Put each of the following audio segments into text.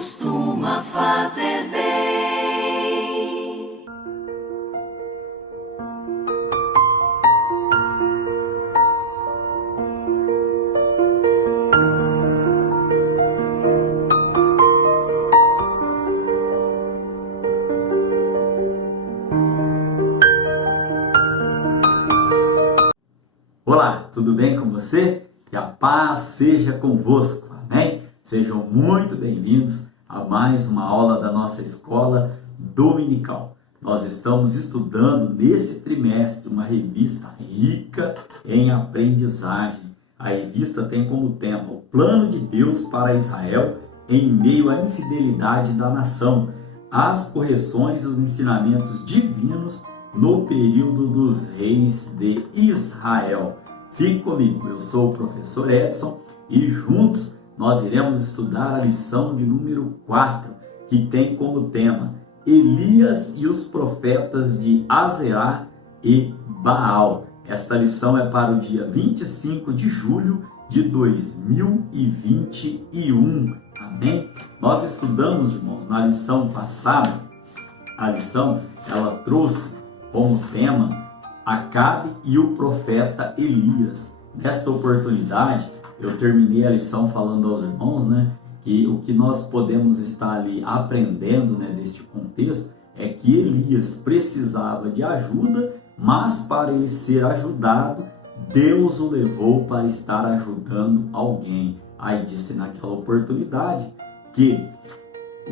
costuma fazer bem. Olá, tudo bem com você? Que a paz seja convosco, amém? Sejam muito bem-vindos a mais uma aula da nossa escola dominical. Nós estamos estudando nesse trimestre uma revista rica em aprendizagem. A revista tem como tema o plano de Deus para Israel em meio à infidelidade da nação, as correções e os ensinamentos divinos no período dos reis de Israel. Fique comigo, eu sou o professor Edson e juntos nós iremos estudar a lição de número 4, que tem como tema Elias e os profetas de Azerá e Baal. Esta lição é para o dia 25 de julho de 2021, amém? Nós estudamos, irmãos, na lição passada, a lição ela trouxe como tema Acabe e o profeta Elias. Nesta oportunidade, eu terminei a lição falando aos irmãos, que o que nós podemos estar ali aprendendo, deste contexto, é que Elias precisava de ajuda, mas para ele ser ajudado, Deus o levou para estar ajudando alguém. Aí disse naquela oportunidade que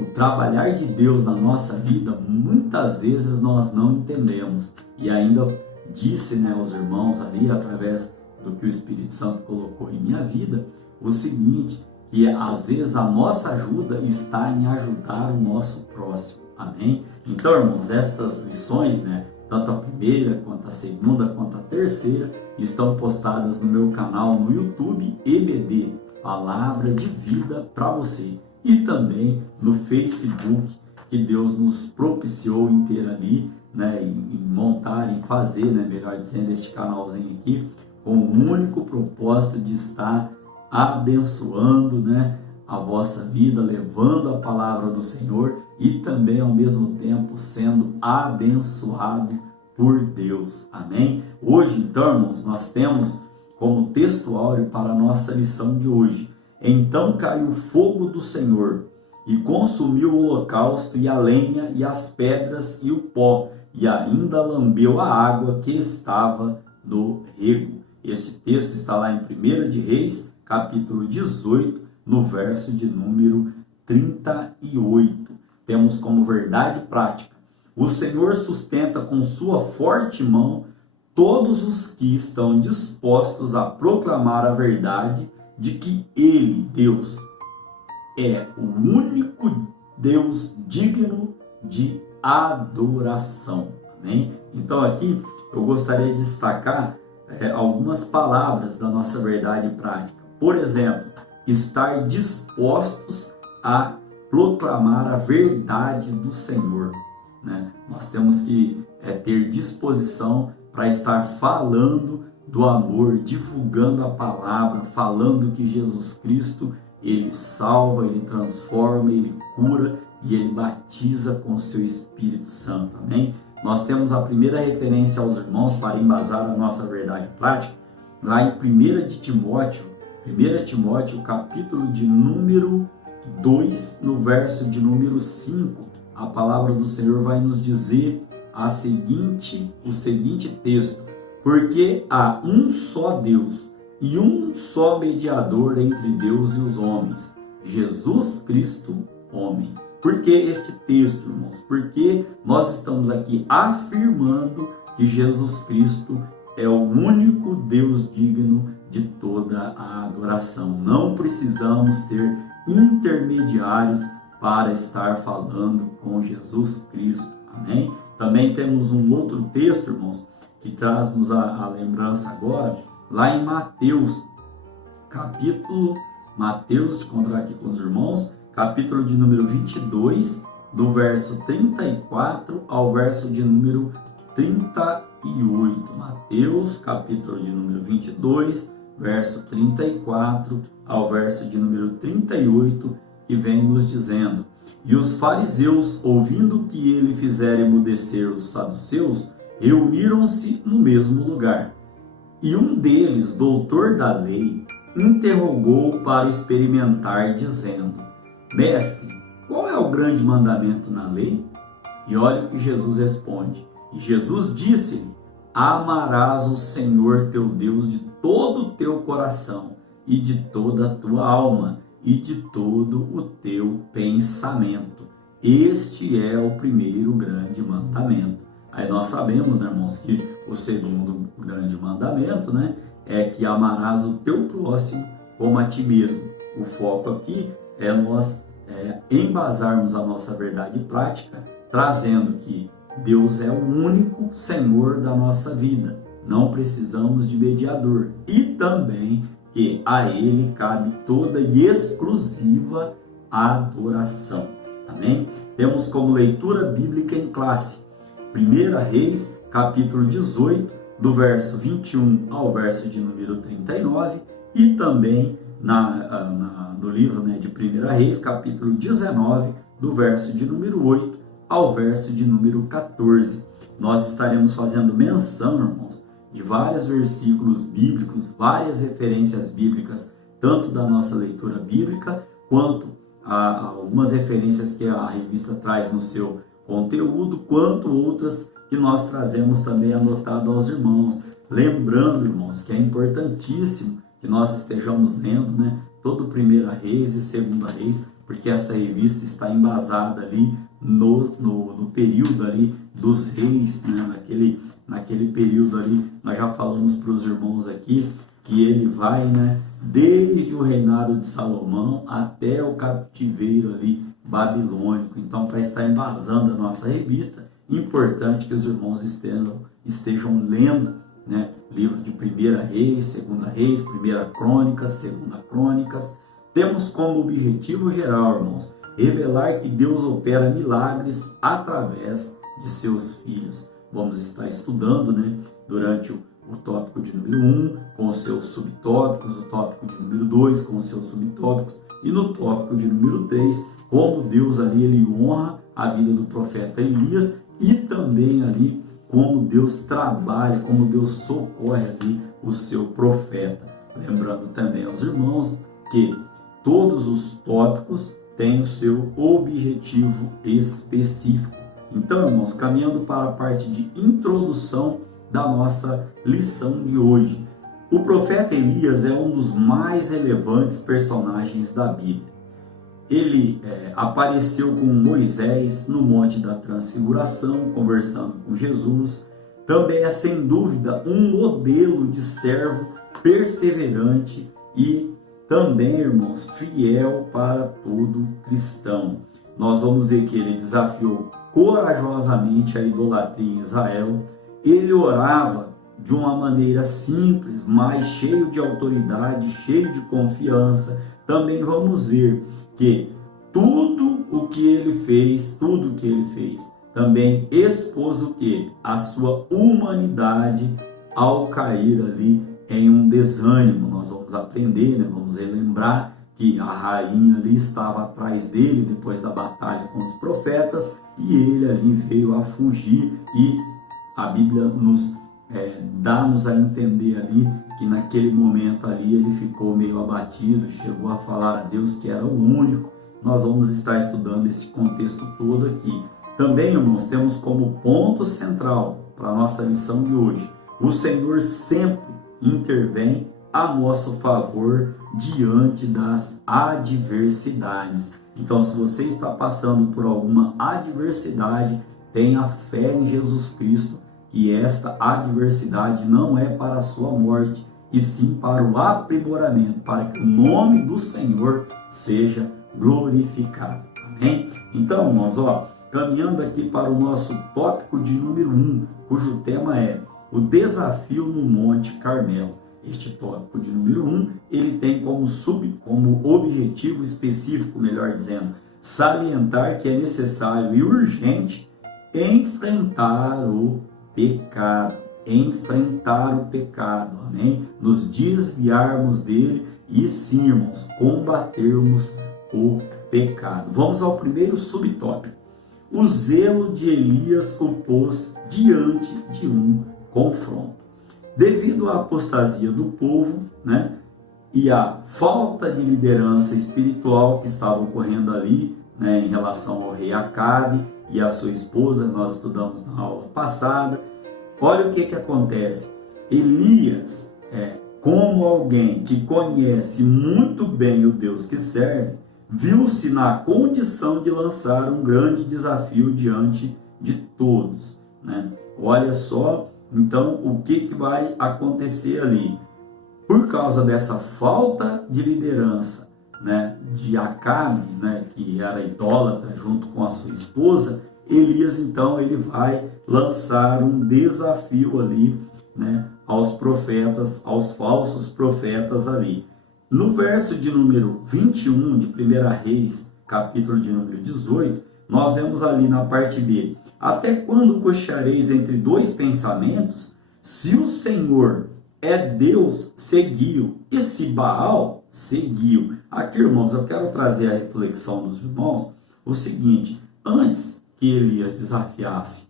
o trabalhar de Deus na nossa vida, muitas vezes nós não entendemos. E ainda disse aos irmãos ali, através do que o Espírito Santo colocou em minha vida, o seguinte, que às vezes a nossa ajuda está em ajudar o nosso próximo. Amém? Então, irmãos, estas lições, tanto a primeira, quanto a segunda, quanto a terceira, estão postadas no meu canal no YouTube, EBD, Palavra de Vida para você. E também no Facebook, que Deus nos propiciou em ter ali, em montar, em fazer, melhor dizendo, este canalzinho aqui, com o único propósito de estar abençoando, a vossa vida, levando a palavra do Senhor e também ao mesmo tempo sendo abençoado por Deus, amém? Hoje, então, irmãos, nós temos como texto áureo para a nossa lição de hoje: então caiu o fogo do Senhor e consumiu o holocausto e a lenha e as pedras e o pó, e ainda lambeu a água que estava no rego. Este texto está lá em 1 de Reis, capítulo 18, no verso de número 38. Temos como verdade prática: o Senhor sustenta com sua forte mão todos os que estão dispostos a proclamar a verdade de que Ele, Deus, é o único Deus digno de adoração. Amém? Então aqui eu gostaria de destacar algumas palavras da nossa verdade prática. Por exemplo, estar dispostos a proclamar a verdade do Senhor. Nós temos que ter disposição para estar falando do amor, divulgando a palavra, falando que Jesus Cristo, Ele salva, Ele transforma, Ele cura e Ele batiza com o seu Espírito Santo, amém? Nós temos a primeira referência aos irmãos para embasar a nossa verdade prática, lá em 1 Timóteo, capítulo de número 2, no verso de número 5, a palavra do Senhor vai nos dizer o seguinte texto: porque há um só Deus e um só mediador entre Deus e os homens, Jesus Cristo, homem. Por que este texto, irmãos? Porque nós estamos aqui afirmando que Jesus Cristo é o único Deus digno de toda a adoração. Não precisamos ter intermediários para estar falando com Jesus Cristo. Amém? Também temos um outro texto, irmãos, que traz-nos a lembrança agora, lá em Mateus, deixa eu encontrar aqui com os irmãos, capítulo de número 22, do verso 34 ao verso de número 38. Mateus, capítulo de número 22, verso 34 ao verso de número 38, que vem nos dizendo: e os fariseus, ouvindo que ele fizera emudecer os saduceus, reuniram-se no mesmo lugar. E um deles, doutor da lei, interrogou para experimentar, dizendo: Mestre, qual é o grande mandamento na lei? E olha o que Jesus responde. E Jesus disse-lhe: Amarás o Senhor teu Deus de todo o teu coração, e de toda a tua alma, e de todo o teu pensamento. Este é o primeiro grande mandamento. Aí nós sabemos, né, irmãos, que o segundo grande mandamento, né, é que amarás o teu próximo como a ti mesmo. O foco aqui é nós embasarmos a nossa verdade prática, trazendo que Deus é o único Senhor da nossa vida. Não precisamos de mediador. E também que a Ele cabe toda e exclusiva adoração. Amém? Temos como leitura bíblica em classe 1 Reis, capítulo 18, do verso 21 ao verso de número 39, e também no livro, né, de 1 Reis, capítulo 19, do verso de número 8 ao verso de número 14. Nós estaremos fazendo menção, irmãos, de vários versículos bíblicos, várias referências bíblicas, tanto da nossa leitura bíblica, quanto a algumas referências que a revista traz no seu conteúdo, quanto outras que nós trazemos também anotado aos irmãos. Lembrando, irmãos, que é importantíssimo que nós estejamos lendo, né, todo 1 Reis e 2 Reis, porque esta revista está embasada ali no período ali dos reis, né, naquele período ali. Nós já falamos para os irmãos aqui que ele vai, né, desde o reinado de Salomão até o cativeiro ali babilônico. Então, para estar embasando a nossa revista, importante que os irmãos estejam lendo, né, livro de 1 Reis, 2 Reis, 1 Crônicas, 2 Crônicas. Temos como objetivo geral, irmãos, revelar que Deus opera milagres através de seus filhos. Vamos estar estudando, né, durante o tópico de número 1, com os seus subtópicos, o tópico de número 2, com os seus subtópicos, e no tópico de número 3, como Deus ali ele honra a vida do profeta Elias, e também ali como Deus trabalha, como Deus socorre ali o seu profeta. Lembrando também aos irmãos que todos os tópicos têm o seu objetivo específico. Então, irmãos, caminhando para a parte de introdução da nossa lição de hoje. O profeta Elias é um dos mais relevantes personagens da Bíblia. Ele apareceu com Moisés no Monte da Transfiguração, conversando com Jesus. Também é, sem dúvida, um modelo de servo perseverante e também, irmãos, fiel para todo cristão. Nós vamos ver que ele desafiou corajosamente a idolatria em Israel. Ele orava de uma maneira simples, mas cheio de autoridade, cheio de confiança. Também vamos ver que tudo o que ele fez, também expôs o que? A sua humanidade ao cair ali em um desânimo. Nós vamos aprender, né? Vamos relembrar que a rainha ali estava atrás dele depois da batalha com os profetas e ele ali veio a fugir, e a Bíblia nos dá-nos a entender ali que naquele momento ali ele ficou meio abatido, chegou a falar a Deus que era o único. Nós vamos estar estudando esse contexto todo aqui. Também, irmãos, temos como ponto central para a nossa lição de hoje: o Senhor sempre intervém a nosso favor diante das adversidades. Então, se você está passando por alguma adversidade, tenha fé em Jesus Cristo, que esta adversidade não é para a sua morte, e sim para o aprimoramento, para que o nome do Senhor seja glorificado. Amém? Então, irmãos, caminhando aqui para o nosso tópico de número 1, cujo tema é o desafio no Monte Carmelo. Este tópico de número 1, ele tem como objetivo específico, melhor dizendo, salientar que é necessário e urgente enfrentar o pecado, amém? Nos desviarmos dele e sim, irmãos, combatermos o pecado. Vamos ao primeiro subtópico. O zelo de Elias o pôs diante de um confronto. Devido à apostasia do povo, né, e à falta de liderança espiritual que estava ocorrendo ali, né, em relação ao rei Acabe e a sua esposa, nós estudamos na aula passada. Olha o que acontece. Elias, como alguém que conhece muito bem o Deus que serve, viu-se na condição de lançar um grande desafio diante de todos, né? Olha só, então, o que vai acontecer ali. Por causa dessa falta de liderança, né, de Acabe, né, que era idólatra junto com a sua esposa, Elias, então, ele vai lançar um desafio ali, né, aos profetas, aos falsos profetas ali. No verso de número 21 de 1 Reis, capítulo de número 18, nós vemos ali na parte B: até quando cocheareis entre dois pensamentos? Se o Senhor é Deus, seguiu, e se Baal, seguiu. Aqui, irmãos, eu quero trazer a reflexão dos irmãos o seguinte: antes que Elias desafiasse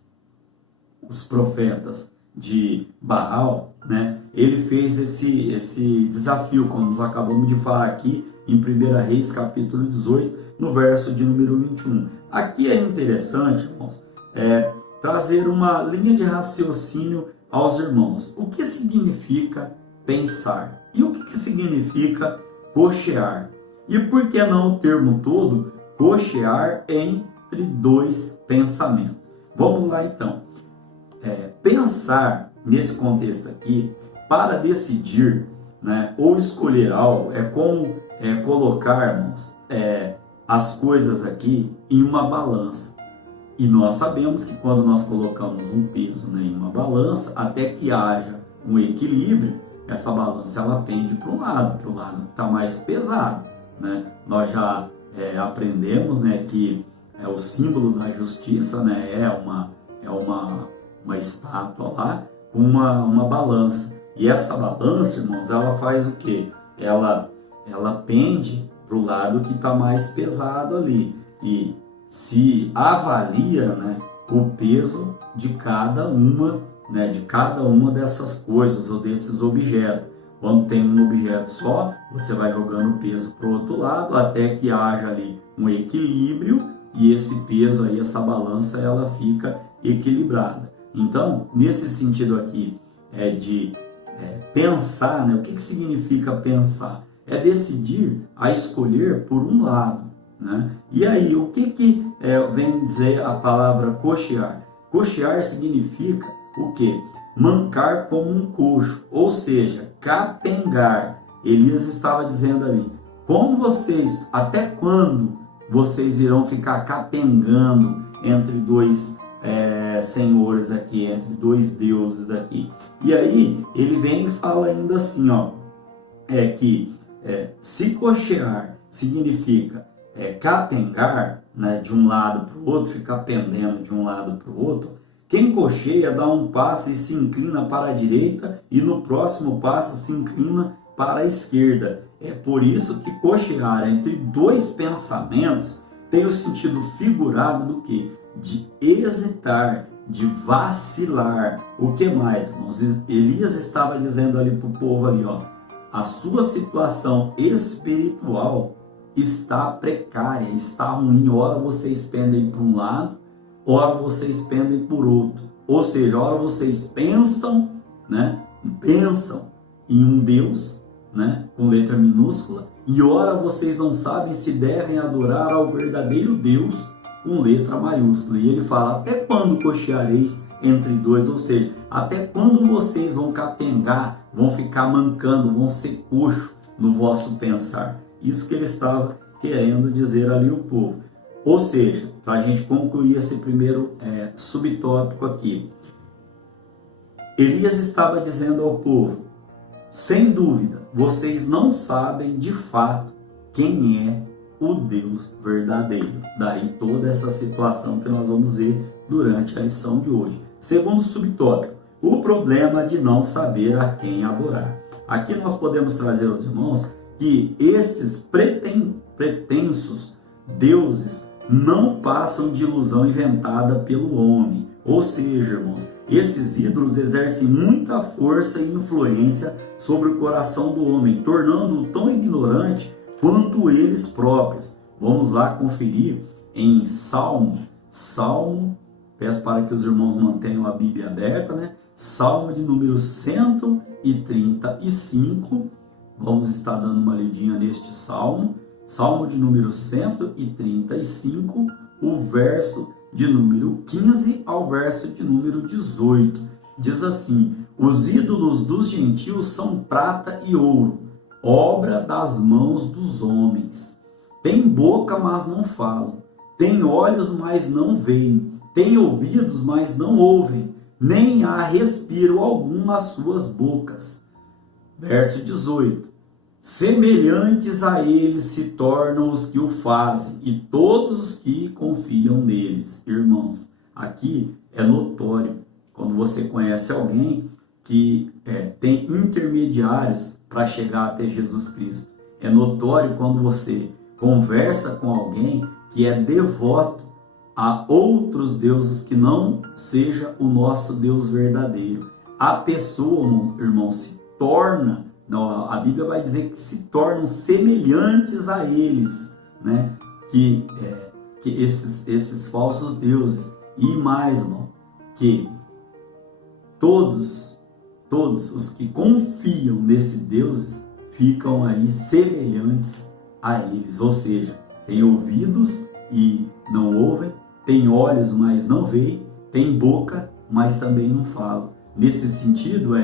os profetas de Baal, né, ele fez esse desafio, como nós acabamos de falar aqui em 1 Reis capítulo 18, no verso de número 21. Aqui é interessante, irmãos, trazer uma linha de raciocínio aos irmãos. O que significa pensar? E o que significa cochear? E por que não o termo todo, cochear entre dois pensamentos? Vamos lá então. Pensar nesse contexto aqui, para decidir, né, ou escolher algo, é como colocarmos as coisas aqui em uma balança. E nós sabemos que quando nós colocamos um peso, né, em uma balança, até que haja um equilíbrio, essa balança ela pende para o lado que está mais pesado, né? Nós já aprendemos, né, que o símbolo da justiça, né, é uma estátua lá com uma balança. E essa balança, irmãos, ela faz o quê? Ela pende para o lado que está mais pesado ali. E se avalia, né, o peso de cada uma, né, dessas coisas ou desses objetos. Quando tem um objeto só, você vai jogando o peso para o outro lado até que haja ali um equilíbrio e esse peso aí, essa balança, ela fica equilibrada. Então, nesse sentido aqui de pensar, né, o que significa pensar? É decidir a escolher por um lado, né? E aí, o que vem dizer a palavra cochear? Cochear significa o quê? Mancar como um coxo, ou seja, capengar. Elias estava dizendo ali: como vocês, até quando vocês irão ficar capengando entre dois senhores aqui, entre dois deuses aqui? E aí, ele vem e fala ainda assim, ó, que se cochear significa capengar, né, de um lado para o outro, ficar pendendo de um lado para o outro. Quem cocheia dá um passo e se inclina para a direita, e no próximo passo se inclina para a esquerda. É por isso que cochear entre dois pensamentos tem o sentido figurado do que? De hesitar, de vacilar. O que mais, irmãos? Elias estava dizendo ali para o povo ali, ó, a sua situação espiritual está precária, está ruim. Ora vocês pendem para um lado, ora vocês pendem por outro. Ou seja, ora vocês pensam, né, em um Deus, né, com letra minúscula, e ora vocês não sabem se devem adorar ao verdadeiro Deus com letra maiúscula. E ele fala: até quando cocheareis entre dois? Ou seja, até quando vocês vão capengar, vão ficar mancando, vão ser coxo no vosso pensar? Isso que ele estava querendo dizer ali o povo. Ou seja, para a gente concluir esse primeiro subtópico aqui, Elias estava dizendo ao povo: sem dúvida, vocês não sabem de fato quem é o Deus verdadeiro. Daí toda essa situação que nós vamos ver durante a lição de hoje. Segundo subtópico, o problema de não saber a quem adorar. Aqui nós podemos trazer aos irmãos que estes pretensos deuses não passam de ilusão inventada pelo homem. Ou seja, irmãos, esses ídolos exercem muita força e influência sobre o coração do homem, tornando-o tão ignorante quanto eles próprios. Vamos lá conferir em Salmo, peço para que os irmãos mantenham a Bíblia aberta, né? Salmo de número 135, vamos estar dando uma lidinha neste Salmo de número 135, o verso de número 15 ao verso de número 18. Diz assim: os ídolos dos gentios são prata e ouro, obra das mãos dos homens. Tem boca, mas não falam. Tem olhos, mas não veem. Tem ouvidos, mas não ouvem. Nem há respiro algum nas suas bocas. Verso 18. Semelhantes a eles se tornam os que o fazem, e todos os que confiam neles. Irmãos, aqui é notório, quando você conhece alguém que tem intermediários para chegar até Jesus Cristo. É notório quando você conversa com alguém que é devoto a outros deuses que não seja o nosso Deus verdadeiro. A pessoa, irmão, se torna, a Bíblia vai dizer que se tornam semelhantes a eles, né? Que esses falsos deuses. E mais, irmão, que todos os que confiam nesses deuses ficam aí semelhantes a eles. Ou seja, tem ouvidos e não ouvem, tem olhos, mas não veem, tem boca, mas também não falam. Nesse sentido,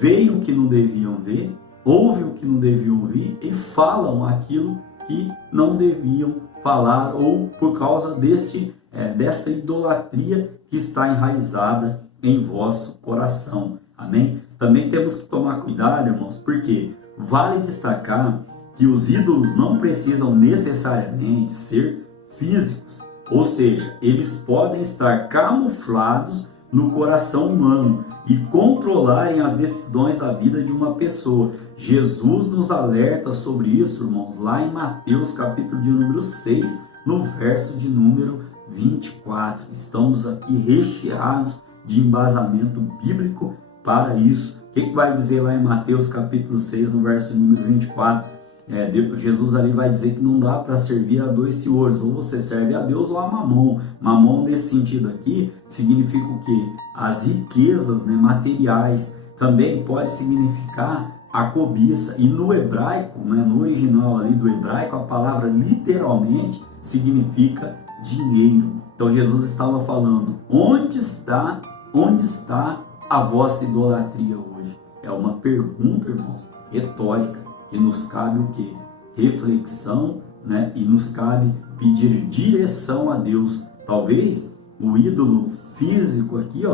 veem o que não deviam ver, ouvem o que não deviam ouvir e falam aquilo que não deviam falar, ou por causa desta idolatria que está enraizada em vosso coração. Amém? Também temos que tomar cuidado, irmãos, porque vale destacar que os ídolos não precisam necessariamente ser físicos, ou seja, eles podem estar camuflados no coração humano e controlarem as decisões da vida de uma pessoa. Jesus nos alerta sobre isso, irmãos, lá em Mateus capítulo de número 6, no verso de número 24. Estamos aqui recheados de embasamento bíblico para isso. O que vai dizer lá em Mateus capítulo 6, no verso de número 24? Jesus ali vai dizer que não dá para servir a dois senhores, ou você serve a Deus ou a Mamon. Mamon, nesse sentido aqui, significa o quê? As riquezas, né, materiais. Também pode significar a cobiça. E no hebraico, né, no original ali do hebraico, a palavra literalmente significa dinheiro. Então Jesus estava falando: onde está a vossa idolatria hoje? É uma pergunta, irmãos, retórica, que nos cabe o quê? Reflexão, né? E nos cabe pedir direção a Deus. Talvez o ídolo físico aqui,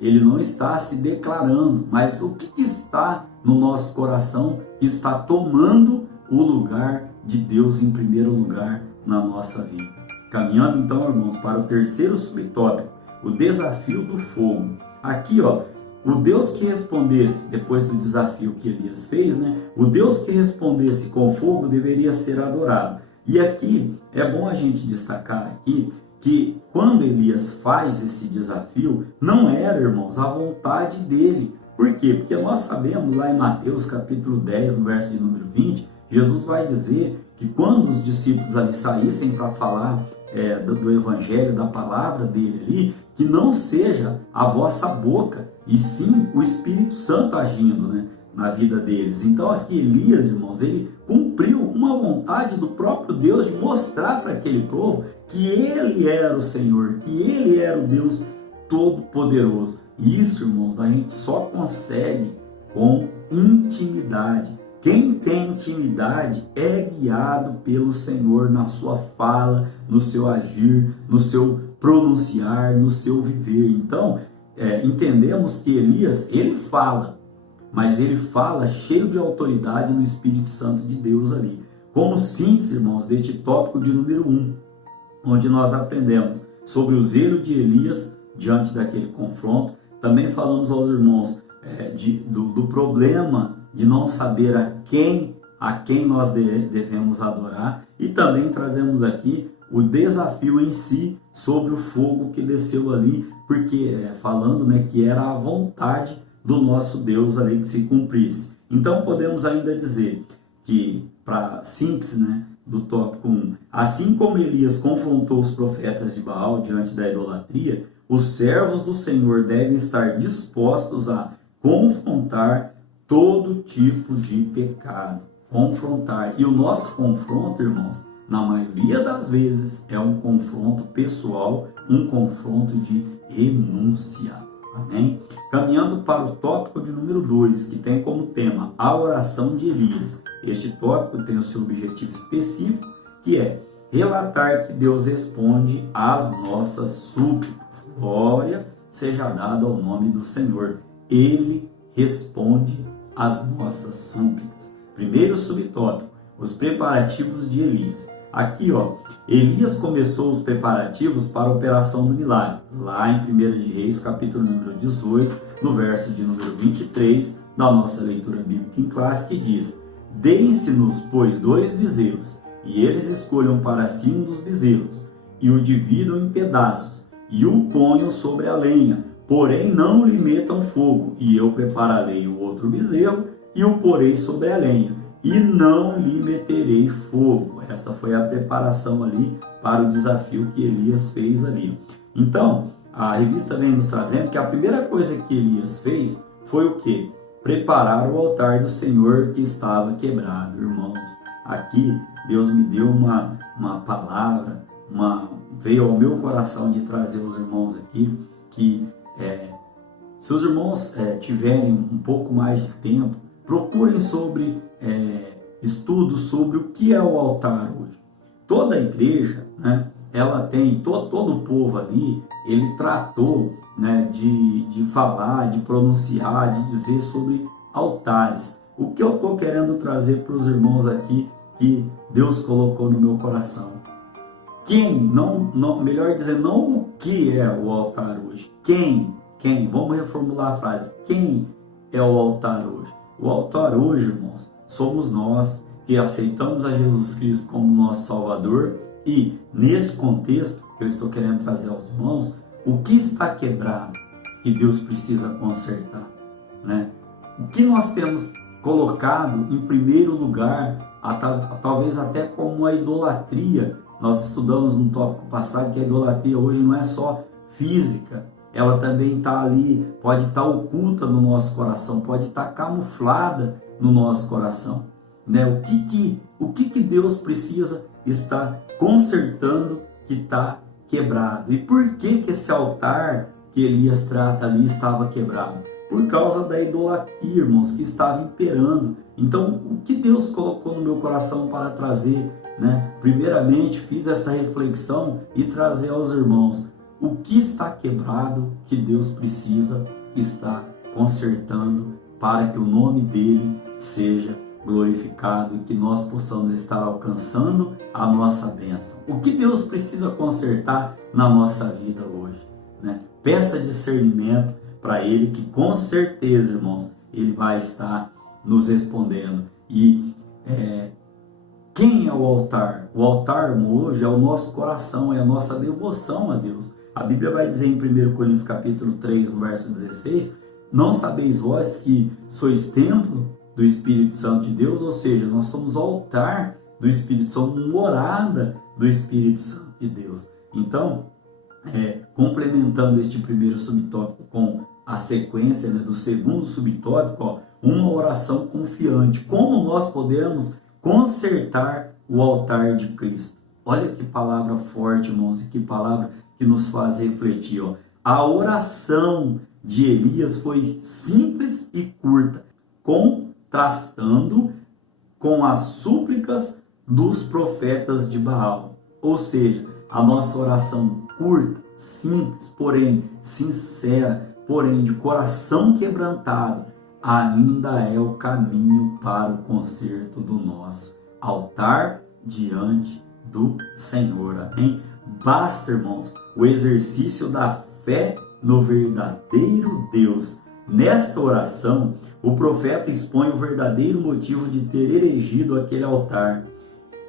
ele não está se declarando, mas o que está no nosso coração que está tomando o lugar de Deus em primeiro lugar na nossa vida? Caminhando então, irmãos, para o terceiro subtópico, o desafio do fogo. Aqui, o Deus que respondesse, depois do desafio que Elias fez, né? O Deus que respondesse com fogo deveria ser adorado. E aqui é bom a gente destacar aqui que quando Elias faz esse desafio, não era, irmãos, a vontade dele. Por quê? Porque nós sabemos lá em Mateus capítulo 10, no verso de número 20, Jesus vai dizer que quando os discípulos ali saíssem para falar do evangelho, da palavra dele ali, que não seja a vossa boca, e sim o Espírito Santo agindo, né, na vida deles. Então aqui Elias, irmãos, ele cumpriu uma vontade do próprio Deus de mostrar para aquele povo que ele era o Senhor, que ele era o Deus Todo-Poderoso. E isso, irmãos, a gente só consegue com intimidade. Quem tem intimidade é guiado pelo Senhor na sua fala, no seu agir, no seu pronunciar, no seu viver. Então, entendemos que Elias, ele fala, mas ele fala cheio de autoridade no Espírito Santo de Deus ali. Como síntese, irmãos, deste tópico de número 1, onde nós aprendemos sobre o zelo de Elias diante daquele confronto. Também falamos aos irmãos do problema de não saber a quem a quem nós devemos adorar, e também trazemos aqui o desafio em si sobre o fogo que desceu ali, porque falando, né, que era a vontade do nosso Deus ali que se cumprisse. Então podemos ainda dizer que, para síntese, né, do tópico 1, assim como Elias confrontou os profetas de Baal diante da idolatria, os servos do Senhor devem estar dispostos a confrontar todo tipo de pecado. Confrontar. E o nosso confronto, irmãos, na maioria das vezes é um confronto pessoal, um confronto de renúncia. Amém? Caminhando para o tópico de número 2, que tem como tema a oração de Elias. Este tópico tem o seu objetivo específico, que é relatar que Deus responde às nossas súplicas. Glória seja dada ao nome do Senhor. Ele responde às nossas súplicas. Primeiro subtópico, os preparativos de Elias. Aqui, Elias começou os preparativos para a operação do milagre, lá em 1 de Reis, capítulo número 18, no verso de número 23, da nossa leitura bíblica em classe, que diz: deem-se-nos, pois, 2 bezerros, e eles escolham para si um dos bezerros, e o dividam em pedaços, e o ponham sobre a lenha, porém não lhe metam fogo, e eu prepararei o outro bezerro, e o porei sobre a lenha, e não lhe meterei fogo. Esta foi a preparação ali para o desafio que Elias fez ali. Então, a revista vem nos trazendo que a primeira coisa que Elias fez foi o quê? Preparar o altar do Senhor que estava quebrado. Irmãos, aqui Deus me deu uma palavra, veio ao meu coração de trazer os irmãos aqui, que se os irmãos tiverem um pouco mais de tempo, procurem sobre estudos sobre o que é o altar hoje. Toda a igreja, né, ela tem, todo o povo ali, ele tratou, né, de falar, de pronunciar, de dizer sobre altares. O que eu estou querendo trazer para os irmãos aqui, que Deus colocou no meu coração. Melhor dizer, não o que é o altar hoje. Quem? Vamos reformular a frase. Quem é o altar hoje? O altar hoje, irmãos, somos nós que aceitamos a Jesus Cristo como nosso Salvador, e nesse contexto que eu estou querendo trazer aos irmãos, o que está quebrado que Deus precisa consertar, né? O que nós temos colocado em primeiro lugar, talvez até como a idolatria. Nós estudamos no tópico passado que a idolatria hoje não é só física, ela também está ali, pode estar oculta no nosso coração, pode estar camuflada no nosso coração, né? O que Deus precisa estar consertando que está quebrado? E por que esse altar que Elias trata ali estava quebrado? Por causa da idolatria, irmãos, que estava imperando. Então, o que Deus colocou no meu coração para trazer, né? Primeiramente, fiz essa reflexão e trazer aos irmãos o que está quebrado que Deus precisa estar consertando para que o nome dele seja glorificado e que nós possamos estar alcançando a nossa bênção. O que Deus precisa consertar na nossa vida hoje, né? Peça discernimento para Ele, que com certeza, irmãos, Ele vai estar nos respondendo. E quem é o altar? O altar hoje é o nosso coração, é a nossa devoção a Deus. A Bíblia vai dizer em 1 Coríntios capítulo 3, no verso 16, não sabeis vós que sois templo do Espírito Santo de Deus? Ou seja, nós somos altar do Espírito Santo, morada do Espírito Santo de Deus. Então, complementando este primeiro subtópico com a sequência, né, do segundo subtópico, uma oração confiante. Como nós podemos consertar o altar de Cristo? Olha que palavra forte, irmãos, e que palavra que nos faz refletir. A oração de Elias foi simples e curta, contrastando com as súplicas dos profetas de Baal. Ou seja, a nossa oração curta, simples, porém sincera, porém de coração quebrantado, ainda é o caminho para o conserto do nosso altar diante do Senhor. Amém? Basta, irmãos, o exercício da fé no verdadeiro Deus, Nesta oração, o profeta expõe o verdadeiro motivo de ter erigido aquele altar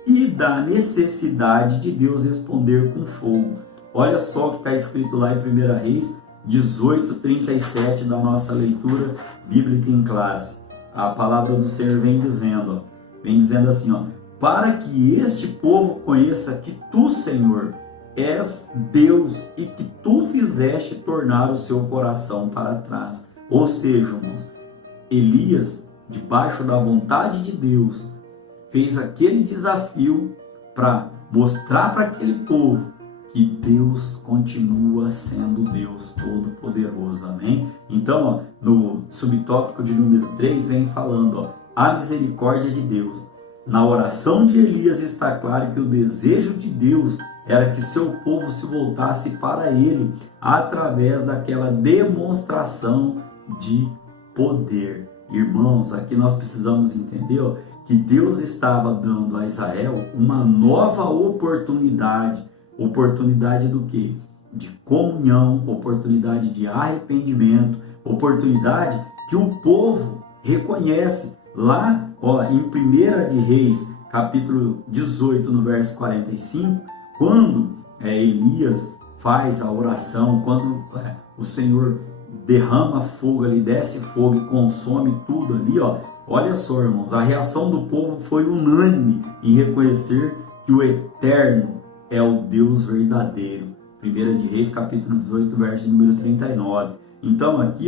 e da necessidade de Deus responder com fogo. Olha só o que está escrito lá em 1 Reis 18:37 da nossa leitura bíblica em classe. A palavra do Senhor vem dizendo assim, para que este povo conheça que tu, Senhor, és Deus e que tu fizeste tornar o seu coração para trás. Ou seja, irmãos, Elias, debaixo da vontade de Deus, fez aquele desafio para mostrar para aquele povo que Deus continua sendo Deus Todo-Poderoso, amém? Então, no subtópico de número 3, vem falando, a misericórdia de Deus. Na oração de Elias está claro que o desejo de Deus era que seu povo se voltasse para ele através daquela demonstração de poder. Irmãos, aqui nós precisamos entender que Deus estava dando a Israel uma nova oportunidade. Oportunidade do quê? De comunhão, oportunidade de arrependimento, oportunidade que o povo reconhece. Lá em 1 de Reis, capítulo 18, no verso 45, quando Elias faz a oração, quando o Senhor derrama fogo ali, desce fogo e consome tudo ali, olha só, irmãos, a reação do povo foi unânime em reconhecer que o Eterno é o Deus verdadeiro. 1 de Reis, capítulo 18, verso de número 39. Então aqui,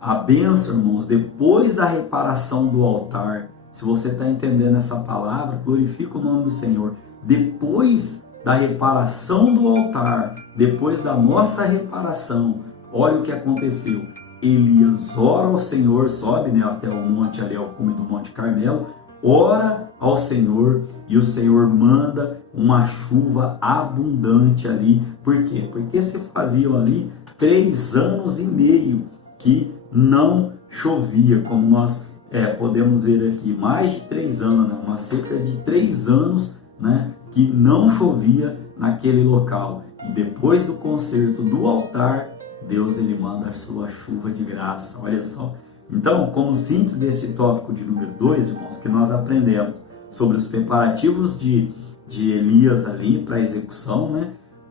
a bênção, irmãos, depois da reparação do altar, se você está entendendo essa palavra, glorifica o nome do Senhor. Depois da reparação do altar, depois da nossa reparação, olha o que aconteceu. Elias ora ao Senhor, sobe até o monte ali, ao cume do Monte Carmelo, ora ao Senhor e o Senhor manda uma chuva abundante ali. Por quê? Porque se faziam ali 3 anos e meio que não chovia, como nós podemos ver aqui, mais de 3 anos, uma cerca de 3 anos, que não chovia naquele local. E depois do conserto do altar, Deus ele manda a sua chuva de graça, olha só. Então, como síntese deste tópico de número 2, irmãos, que nós aprendemos sobre os preparativos de Elias ali para a execução,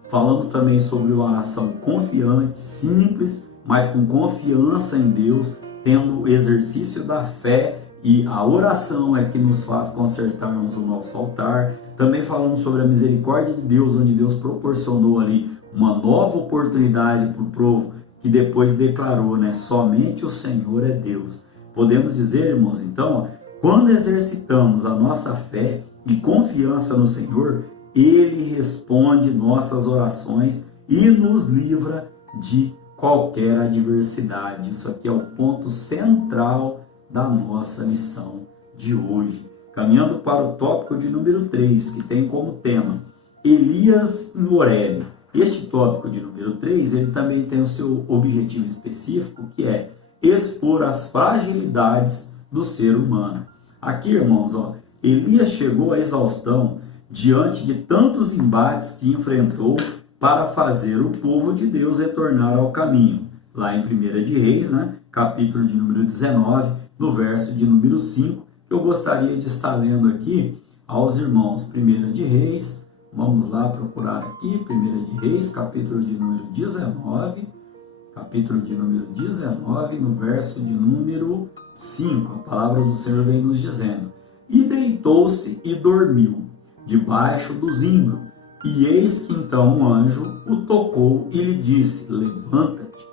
falamos também sobre uma oração confiante, simples, mas com confiança em Deus, tendo o exercício da fé, e a oração é que nos faz consertarmos o nosso altar. Também falamos sobre a misericórdia de Deus, onde Deus proporcionou ali uma nova oportunidade para o povo, que depois declarou, somente o Senhor é Deus. Podemos dizer, irmãos, então, quando exercitamos a nossa fé e confiança no Senhor, Ele responde nossas orações e nos livra de qualquer adversidade. Isso aqui é o ponto central da nossa lição de hoje. Caminhando para o tópico de número 3, que tem como tema Elias em Horebe. Este tópico de número 3, ele também tem o seu objetivo específico, que é expor as fragilidades do ser humano. Aqui, irmãos, Elias chegou à exaustão diante de tantos embates que enfrentou para fazer o povo de Deus retornar ao caminho. Lá em 1 de Reis, capítulo de número 19, no verso de número 5, eu gostaria de estar lendo aqui aos irmãos. 1 de Reis, vamos lá procurar aqui, 1 de Reis, capítulo de número 19, no verso de número 5, a palavra do Senhor vem nos dizendo: E deitou-se e dormiu debaixo do zimbro, e eis que então um anjo o tocou e lhe disse: Levanta-te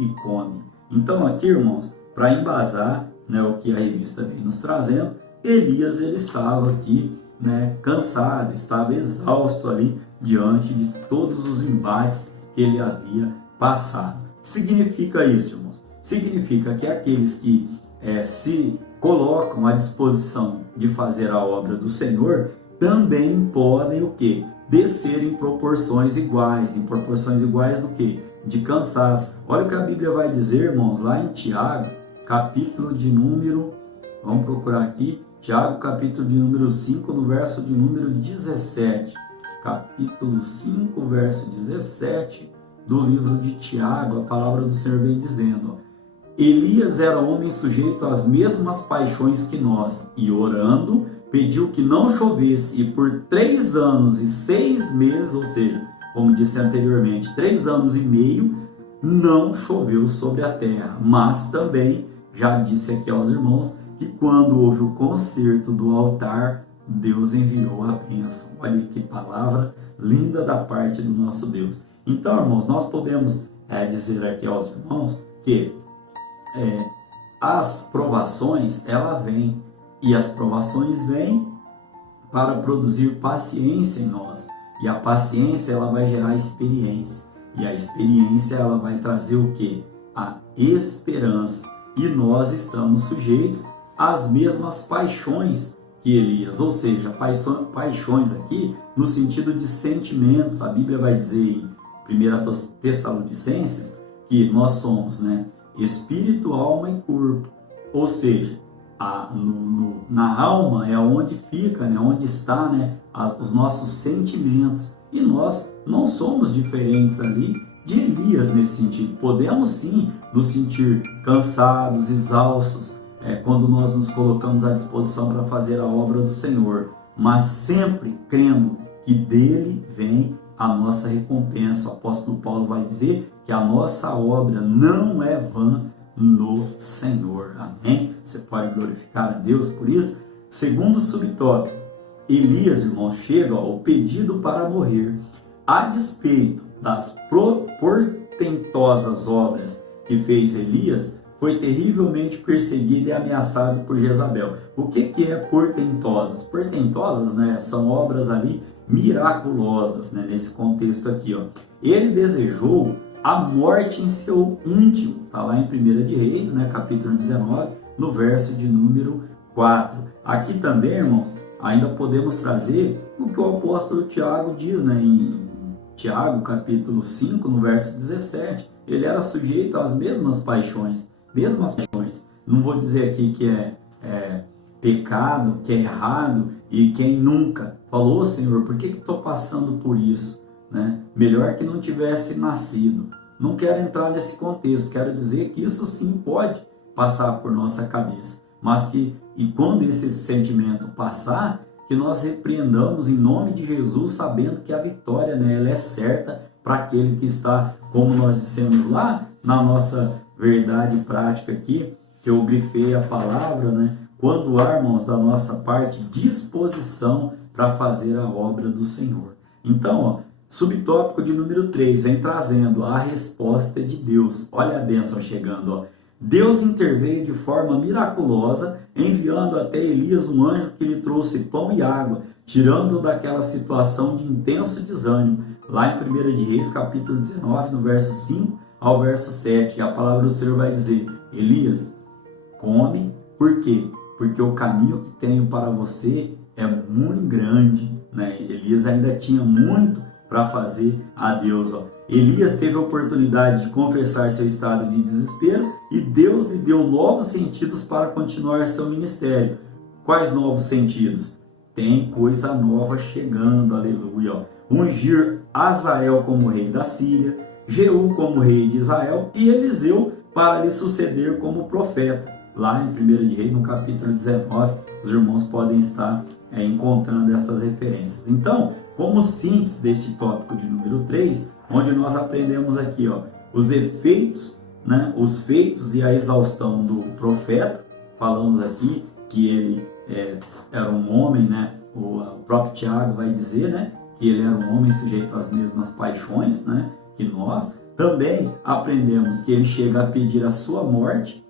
e come. Então aqui, irmãos, para embasar o que a revista vem nos trazendo, Elias ele estava aqui cansado, estava exausto ali diante de todos os embates que ele havia passado. O que significa isso, irmãos? Significa que aqueles que se colocam à disposição de fazer a obra do Senhor também podem o quê? Descer em proporções iguais. Em proporções iguais do quê? De cansaço. Olha o que a Bíblia vai dizer, irmãos, lá em Tiago, capítulo de número, vamos procurar aqui, Tiago, capítulo de número 5, no verso de número 17. Capítulo 5, verso 17, do livro de Tiago, a palavra do Senhor vem dizendo, ó, Elias era homem sujeito às mesmas paixões que nós, e orando, pediu que não chovesse, e por 3 anos e 6 meses, ou seja, como disse anteriormente, 3 anos e meio, não choveu sobre a terra. Mas também, já disse aqui aos irmãos, que quando houve o concerto do altar, Deus enviou a bênção. Olha que palavra linda da parte do nosso Deus. Então, irmãos, nós podemos dizer aqui aos irmãos que as provações, ela vem, e as provações vêm para produzir paciência em nós, e a paciência ela vai gerar experiência, e a experiência ela vai trazer o quê? A esperança, e nós estamos sujeitos às mesmas paixões que Elias, ou seja, paixões aqui no sentido de sentimentos. A Bíblia vai dizer em 1 Tessalonicenses que nós somos, espírito, alma e corpo, ou seja, na alma é onde fica, onde está, os nossos sentimentos, e nós não somos diferentes ali de Elias nesse sentido. Podemos sim nos sentir cansados, exaustos, quando nós nos colocamos à disposição para fazer a obra do Senhor, mas sempre crendo que dele vem a nossa recompensa. O apóstolo Paulo vai dizer que a nossa obra não é vã no Senhor. Amém? Você pode glorificar a Deus por isso? Segundo subtópico, Elias, irmãos, chega ao pedido para morrer. A despeito das portentosas obras que fez Elias, foi terrivelmente perseguido e ameaçado por Jezabel. O que é portentosas? Portentosas, são obras ali miraculosas, nesse contexto aqui, ó. Ele desejou a morte em seu íntimo, está lá em 1 de Reis, capítulo 19, no verso de número 4. Aqui também, irmãos, ainda podemos trazer o que o apóstolo Tiago diz, em Tiago, capítulo 5, no verso 17. Ele era sujeito às mesmas paixões. Não vou dizer aqui que é pecado, que é errado, e quem nunca falou, Senhor, por que estou passando por isso? Melhor que não tivesse nascido. Não quero entrar nesse contexto, quero dizer que isso sim pode passar por nossa cabeça, mas e quando esse sentimento passar, que nós repreendamos em nome de Jesus, sabendo que a vitória, ela é certa para aquele que está, como nós dissemos lá na nossa verdade prática aqui, que eu grifei a palavra, quando há, irmãos, da nossa parte disposição para fazer a obra do Senhor. Então, subtópico de número 3, vem trazendo a resposta de Deus. Olha a bênção chegando, Deus interveio de forma miraculosa, enviando até Elias um anjo que lhe trouxe pão e água, tirando-o daquela situação de intenso desânimo. Lá em 1 de Reis, capítulo 19, no verso 5 ao verso 7, a palavra do Senhor vai dizer, Elias, come, por quê? Porque o caminho que tenho para você é muito grande, Elias ainda tinha muito para fazer a Deus, Elias teve a oportunidade de confessar seu estado de desespero e Deus lhe deu novos sentidos para continuar seu ministério. Quais novos sentidos? Tem coisa nova chegando, aleluia. Ungir Azael como rei da Síria, Jeú como rei de Israel e Eliseu para lhe suceder como profeta. Lá em 1 de Reis, no capítulo 19, os irmãos podem estar encontrando estas referências. Então, como síntese deste tópico de número 3, onde nós aprendemos aqui, os efeitos, os feitos e a exaustão do profeta. Falamos aqui que ele era um homem, o próprio Tiago vai dizer, que ele era um homem sujeito às mesmas paixões, que nós. Também aprendemos que ele chega a pedir a sua morte,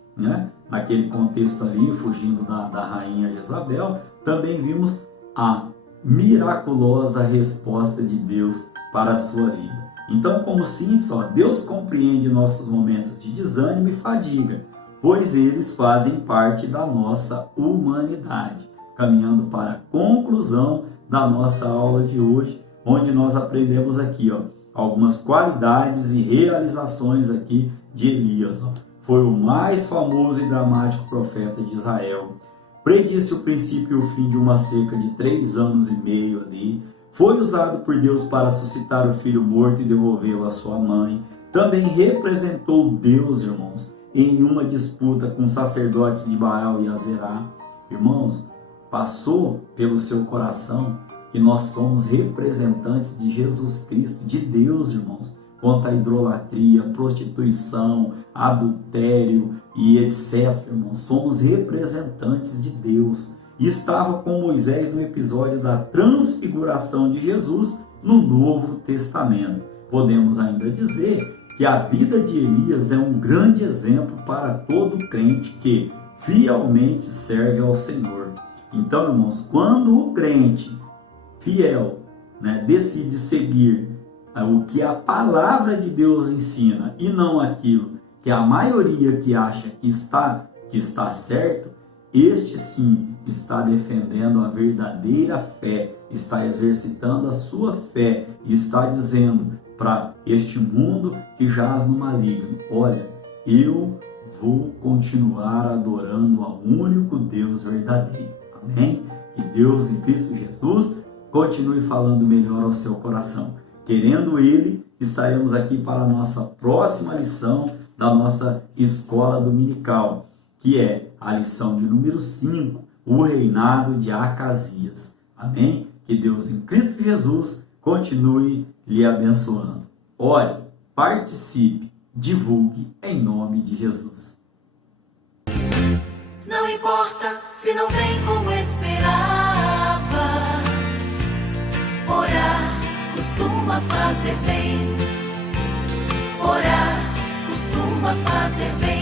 naquele contexto ali, fugindo da rainha Jezabel. Também vimos a miraculosa resposta de Deus para a sua vida. Então, como síntese, Deus compreende nossos momentos de desânimo e fadiga, pois eles fazem parte da nossa humanidade. Caminhando para a conclusão da nossa aula de hoje, onde nós aprendemos aqui, algumas qualidades e realizações aqui de Elias. Foi o mais famoso e dramático profeta de Israel. Predisse o princípio e o fim de uma seca de 3 anos e meio ali. foi usado por Deus para suscitar o filho morto e devolvê-lo à sua mãe. Também representou Deus, irmãos, em uma disputa com os sacerdotes de Baal e Azerá. Irmãos, passou pelo seu coração que nós somos representantes de Jesus Cristo, de Deus, irmãos, contra a idolatria, prostituição, adultério e etc. Irmãos, somos representantes de Deus. E estava com Moisés no episódio da transfiguração de Jesus no Novo Testamento. Podemos ainda dizer que a vida de Elias é um grande exemplo para todo crente que fielmente serve ao Senhor. Então, irmãos, quando o crente fiel, decide seguir o que a palavra de Deus ensina e não aquilo que a maioria que acha que está certo, este sim está defendendo a verdadeira fé, está exercitando a sua fé e está dizendo para este mundo que jaz no maligno: olha, eu vou continuar adorando ao único Deus verdadeiro. Amém? Que Deus em Cristo Jesus continue falando melhor ao seu coração. Querendo Ele, estaremos aqui para a nossa próxima lição da nossa escola dominical, que é a lição de número 5, o reinado de Acasias. Amém? Que Deus em Cristo Jesus continue lhe abençoando. Ore, participe, divulgue em nome de Jesus. Não importa se não vem como esperava, orar costuma fazer bem, orar costuma fazer bem.